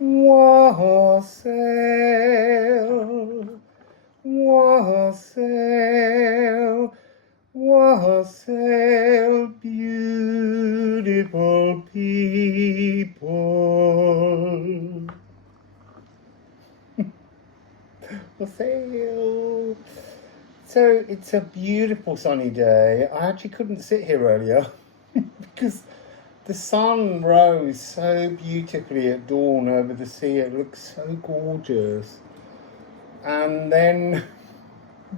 Wassail, wassail, wassail, beautiful people. Wassail. So it's a beautiful sunny day. I actually couldn't sit here earlier because the sun rose so beautifully at dawn over the sea. It looks so gorgeous. And then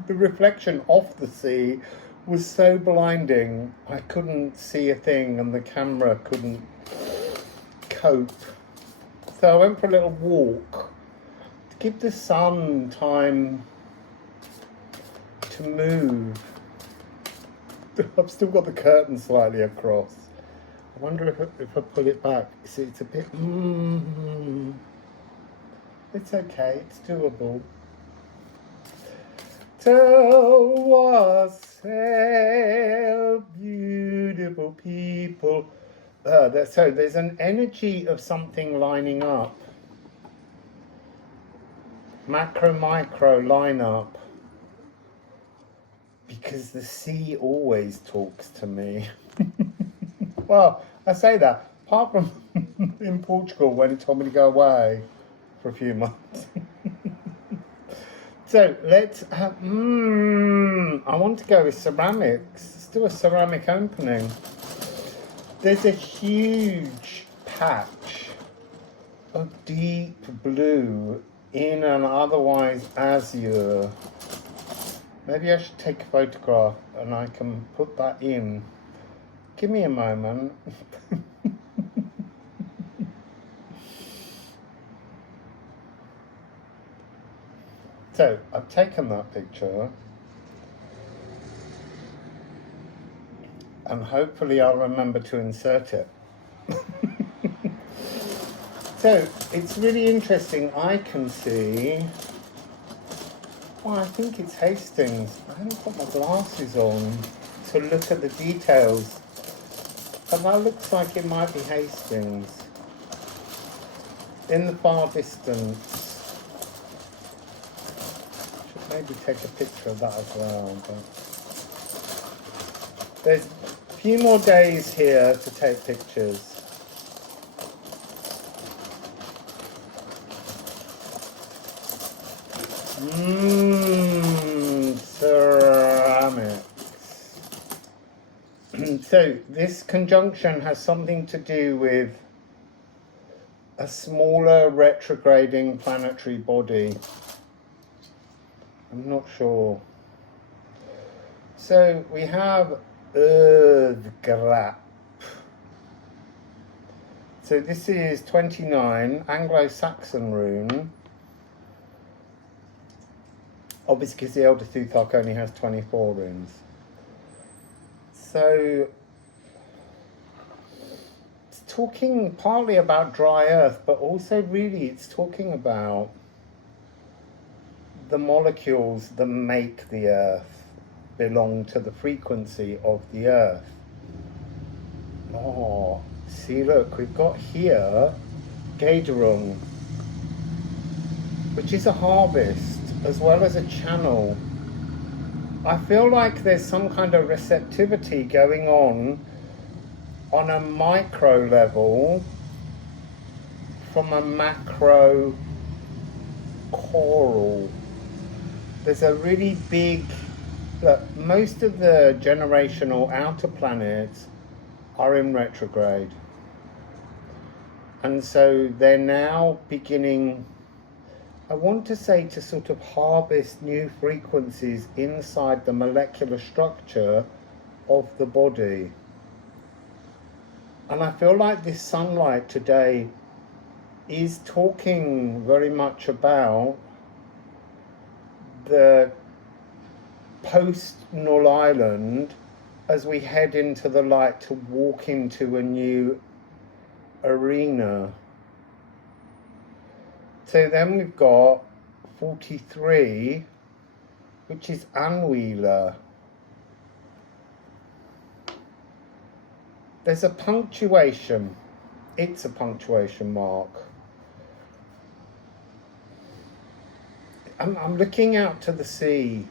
the reflection off the sea was so blinding. I couldn't see a thing and the camera couldn't cope. So I went for a little walk to give the sun time to move. I've still got the curtain slightly across. I wonder if I pull it back. See, it's a bit. It's okay. It's doable. So wassail, beautiful people. So there's an energy of something lining up. Macro, micro line up. Because the sea always talks to me. Well, I say that, apart from in Portugal when it told me to go away for a few months. So let's have, I want to go with ceramics. Let's do a ceramic opening. There's a huge patch of deep blue in an otherwise azure. Maybe I should take a photograph and I can put that in. Give me a moment. So, I've taken that picture. And hopefully I'll remember to insert it. So, it's really interesting. I can see... Well, I think it's Hastings. I haven't got my glasses on to look at the details. But that looks like it might be Hastings. In the far distance. Should maybe take a picture of that as well. But there's a few more days here to take pictures. Ceramics. So this conjunction has something to do with a smaller retrograding planetary body. I'm not sure. So we have Erdgrap. So this is 29, Anglo-Saxon rune. Obviously, because the Elder Futhark only has 24 runes. So, it's talking partly about dry earth, but also really it's talking about the molecules that make the earth belong to the frequency of the earth. Oh, see, look, we've got here Gaderung, which is a harvest as well as a channel. I feel like there's some kind of receptivity going on a micro level from a macro chorale. There's a really big, look, most of the generational outer planets are in retrograde. And so they're now beginning, I want to say, to sort of harvest new frequencies inside the molecular structure of the body. And I feel like this sunlight today is talking very much about the post-Null Island as we head into the light to walk into a new arena. So then we've got 43, which is Anwila. There's a punctuation. It's a punctuation mark. I'm looking out to the sea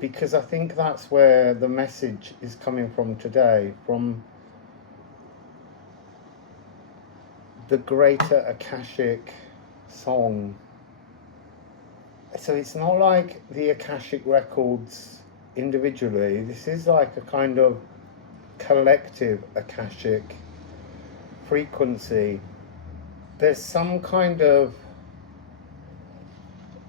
because I think that's where the message is coming from today, from the greater Akashic song. So it's not like the Akashic records individually. This is like a kind of collective Akashic frequency. There's some kind of,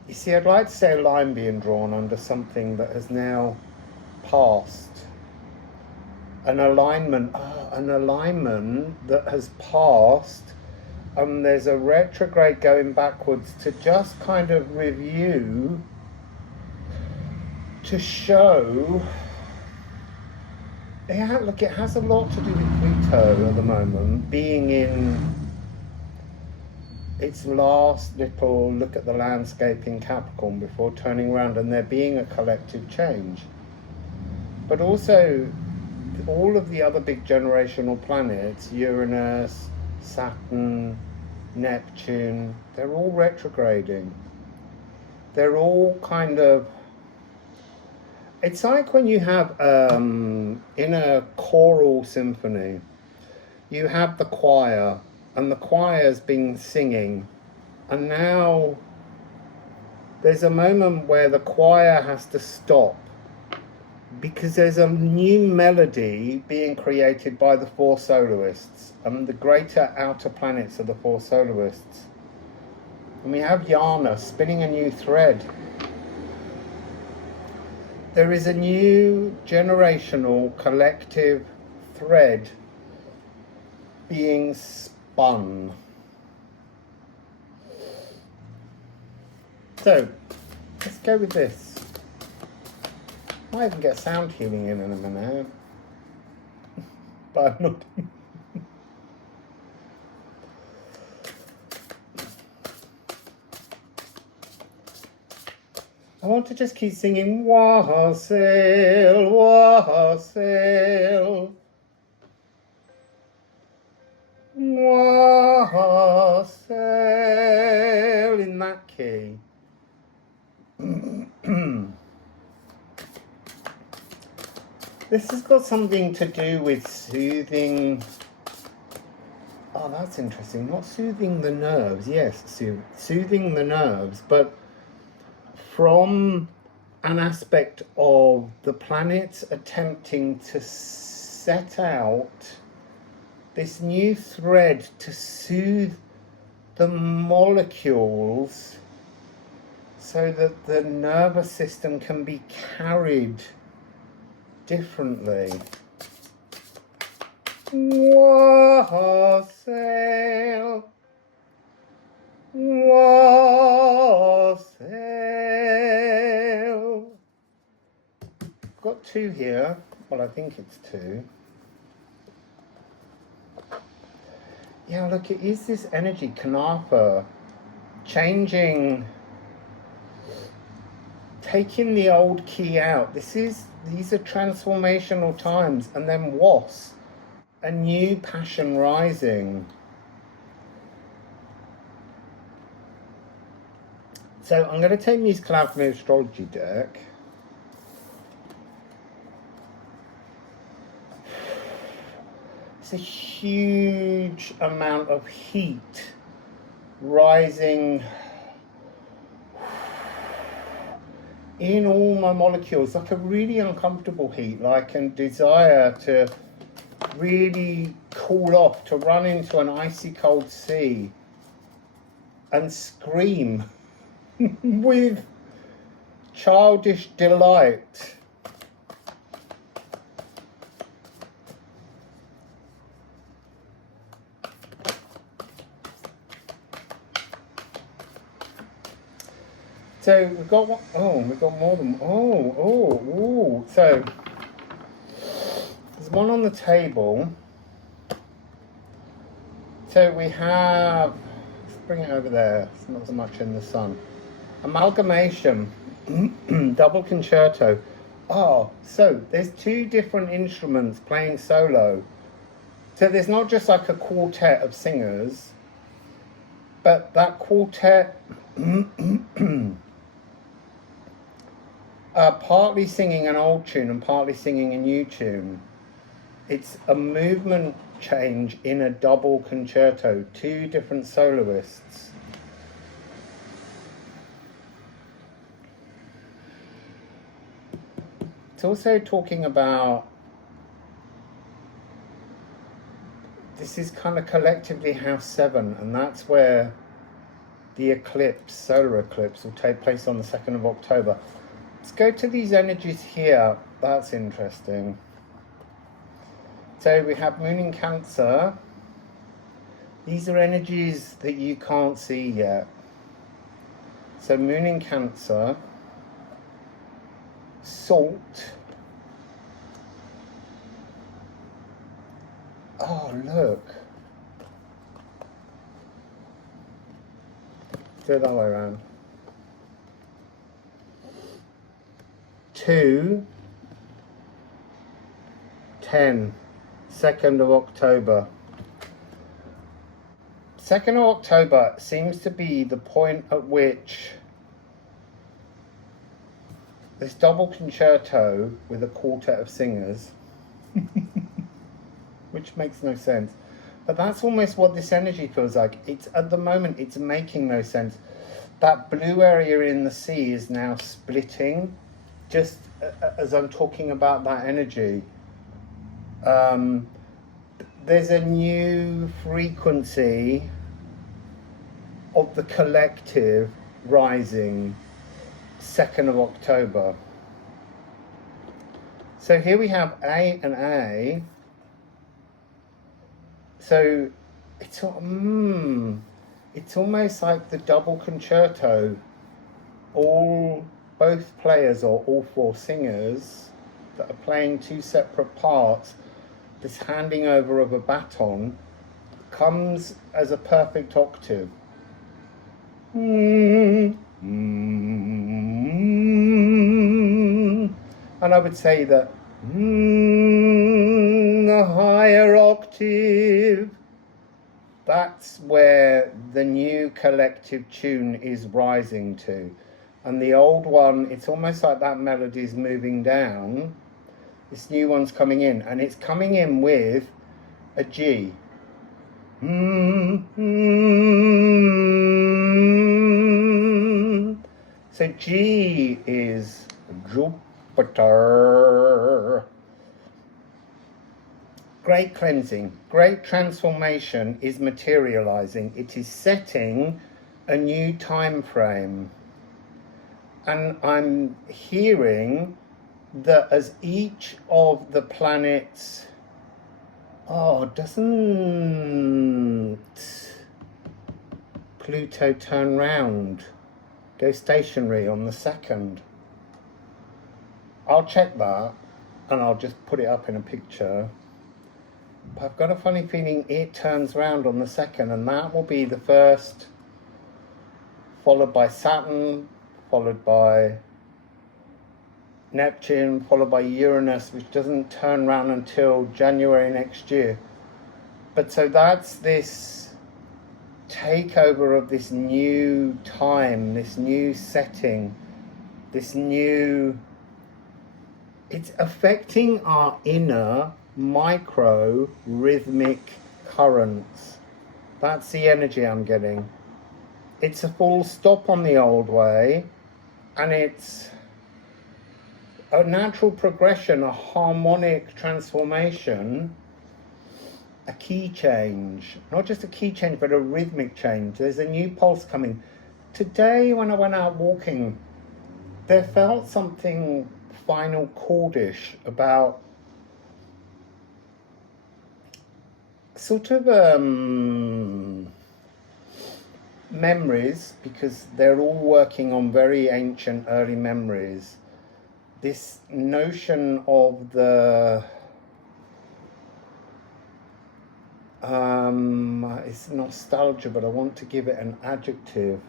you see, I'd like to say a line being drawn under something that has now passed. An alignment that has passed, and there's a retrograde going backwards to just kind of review, to show. Yeah, look, it has a lot to do with Pluto at the moment, being in its last little look at the landscape in Capricorn before turning around, and there being a collective change. But also, all of the other big generational planets, Uranus, Saturn, Neptune, they're all retrograding. They're all kind of, it's like when you have, in a choral symphony, you have the choir, and the choir's been singing, and now there's a moment where the choir has to stop because there's a new melody being created by the four soloists, and the greater outer planets are the four soloists. And we have Yana spinning a new thread. There is a new generational collective thread being spun. So, let's go with this. Might even get sound healing in a minute. But I'm not. I want to just keep singing Wassail, Wassail, Wassail, in that key. This has got something to do with soothing. Oh, that's interesting. Not soothing the nerves. Yes, soothing the nerves, but from an aspect of the planets attempting to set out this new thread to soothe the molecules so that the nervous system can be carried differently. Wassail, wassail. I've got two here. Well, I think it's two. Yeah, look, it is this energy, Kanapa, changing, taking the old key out. These are transformational times, and then was a new passion rising. So I'm going to take Musical Alchemy of Astrology deck. It's a huge amount of heat rising in all my molecules, like a really uncomfortable heat, like a desire to really cool off, to run into an icy cold sea and scream with childish delight. So we've got one, we've got more than, so there's one on the table. So we have, let's bring it over there, it's not so much in the sun. Amalgamation, double concerto. Oh, so there's two different instruments playing solo. So there's not just like a quartet of singers, but that quartet partly singing an old tune and partly singing a new tune. It's a movement change in a double concerto, two different soloists. It's also talking about, this is kind of collectively house 7, and that's where the eclipse, solar eclipse, will take place on the 2nd of October. Let's go to these energies here. That's interesting. So we have Moon in Cancer. These are energies that you can't see yet. So Moon in Cancer, Salt. Oh, look. Do it that way around. 2, 10, 2nd of October. 2nd of October seems to be the point at which this double concerto with a quartet of singers, which makes no sense, but that's almost what this energy feels like. It's at the moment, it's making no sense. That blue area in the sea is now splitting, just as I'm talking about that energy. There's a new frequency of the collective rising 2nd of October. So here we have A and A. So it's almost like the double concerto. Both players, or all 4 singers that are playing 2 separate parts, this handing over of a baton comes as a perfect octave. And I would say that a higher octave, that's where the new collective tune is rising to. And the old one, it's almost like that melody is moving down. This new one's coming in, and it's coming in with a G. So G is Jupiter. Great cleansing, great transformation is materializing. It is setting a new time frame. And I'm hearing that as each of the planets, doesn't Pluto turn round, go stationary on the 2nd? I'll check that and I'll just put it up in a picture. But I've got a funny feeling it turns round on the 2nd, and that will be the first, followed by Saturn, followed by Neptune, followed by Uranus, which doesn't turn round until January next year. But so that's this takeover of this new time, this new setting, this new... It's affecting our inner micro rhythmic currents. That's the energy I'm getting. It's a full stop on the old way, and it's a natural progression, a harmonic transformation, a key change. Not just a key change, but a rhythmic change. There's a new pulse coming. Today, when I went out walking, there felt something final chordish about sort of memories, because they're all working on very ancient early memories. This notion of the it's nostalgia, but I want to give it an adjective.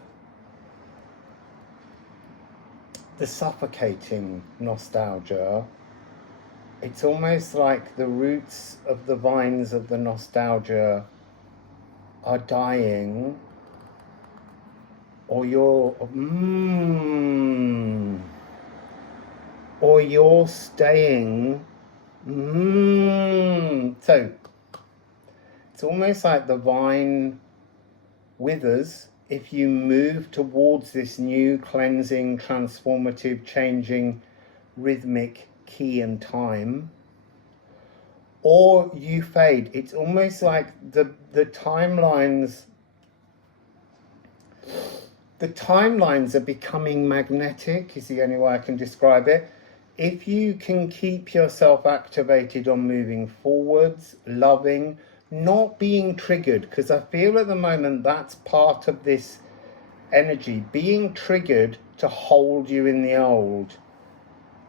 The suffocating nostalgia. It's almost like the roots of the vines of the nostalgia are dying, or you're staying. So it's almost like the vine withers if you move towards this new cleansing, transformative, changing, rhythmic key and time, or you fade. It's almost like the timelines are becoming magnetic, is the only way I can describe it. If you can keep yourself activated on moving forwards, loving, not being triggered, because I feel at the moment that's part of this energy, being triggered to hold you in the old.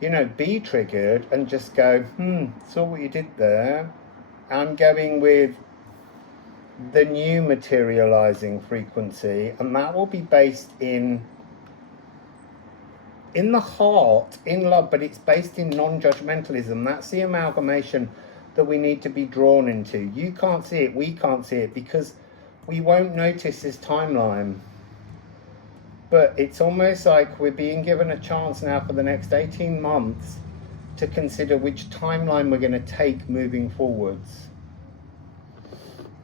You know, be triggered and just go, saw what you did there. I'm going with the new materializing frequency, and that will be based in the heart, in love, but it's based in non-judgmentalism. That's the amalgamation that we need to be drawn into. You can't see it, we can't see it, because we won't notice this timeline. But it's almost like we're being given a chance now for the next 18 months to consider which timeline we're going to take moving forwards.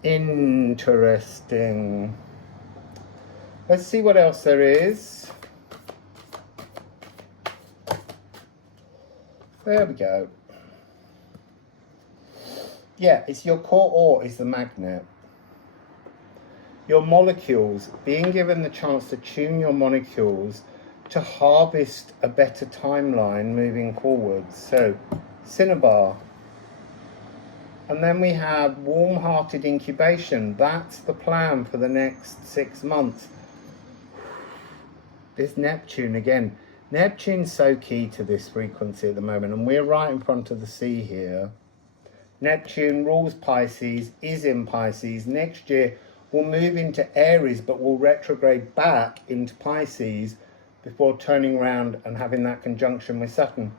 Interesting. Let's see what else there is. There we go. Yeah, it's your core ore is the magnet. Your molecules, being given the chance to tune your molecules to harvest a better timeline moving forward. So, Cinnabar. And then we have warm-hearted incubation. That's the plan for the next 6 months. There's Neptune again. Neptune's so key to this frequency at the moment, and we're right in front of the sea here. Neptune rules Pisces, is in Pisces. Next year, we'll move into Aries, but we'll retrograde back into Pisces before turning around and having that conjunction with Saturn.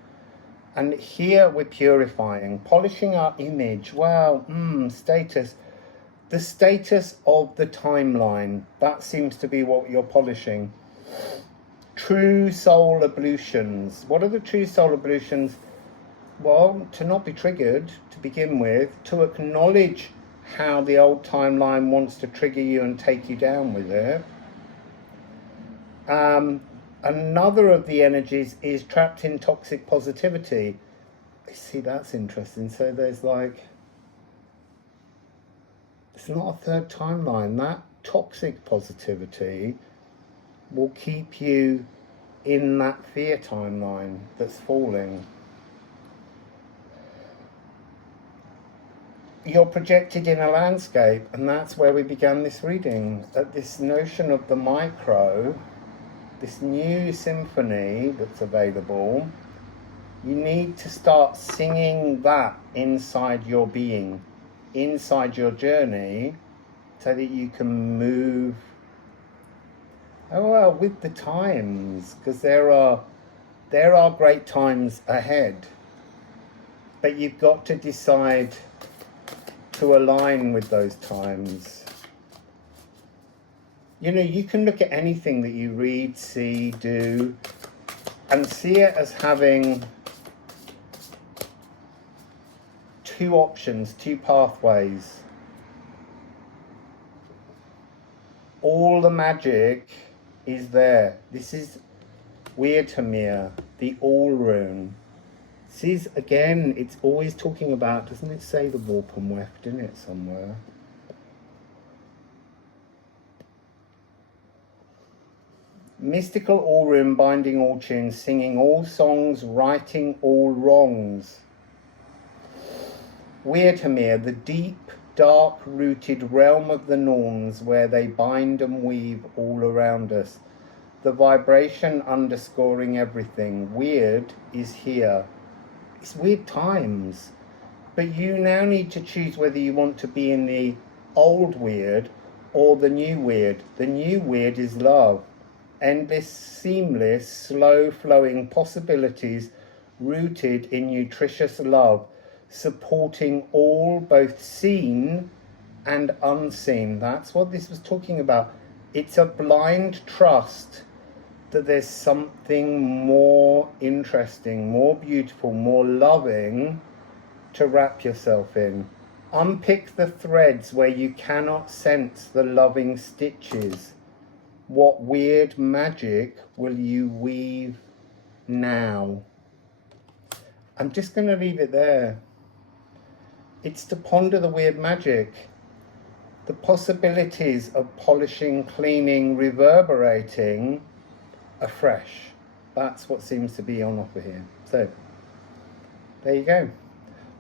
And here we're purifying, polishing our image. Wow, status. The status of the timeline. That seems to be what you're polishing. True soul ablutions. What are the true soul ablutions? Well, to not be triggered to begin with, to acknowledge how the old timeline wants to trigger you and take you down with it. Another of the energies is trapped in toxic positivity. See, that's interesting. So there's like, it's not a third timeline. That toxic positivity will keep you in that fear timeline that's falling. You're projected in a landscape, and that's where we began this reading, at this notion of the micro, this new symphony that's available. You need to start singing that inside your being, inside your journey, so that you can move with the times, because there are great times ahead, but you've got to decide to align with those times. You know, you can look at anything that you read, see, do, and see it as having two options, two pathways. All the magic is there. This is Weirtamir, the All Rune. This is, again, it's always talking about, doesn't it say the warp and weft in it somewhere? Mystical all rune, binding all tunes, singing all songs, righting all wrongs. Weirtamir, the deep, dark-rooted realm of the Norns, where they bind and weave all around us. The vibration underscoring everything. Weird is here. It's weird times. But you now need to choose whether you want to be in the old weird or the new weird. The new weird is love. Endless, seamless, slow-flowing possibilities rooted in nutritious love, supporting all, both seen and unseen. That's what this was talking about. It's a blind trust that there's something more interesting, more beautiful, more loving to wrap yourself in. Unpick the threads where you cannot sense the loving stitches. What weird magic will you weave now? I'm just going to leave it there. It's to ponder the weird magic, the possibilities of polishing, cleaning, reverberating afresh. That's what seems to be on offer here. So, there you go.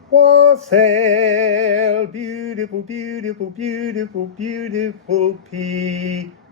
Wassail, beautiful, beautiful, beautiful, beautiful people.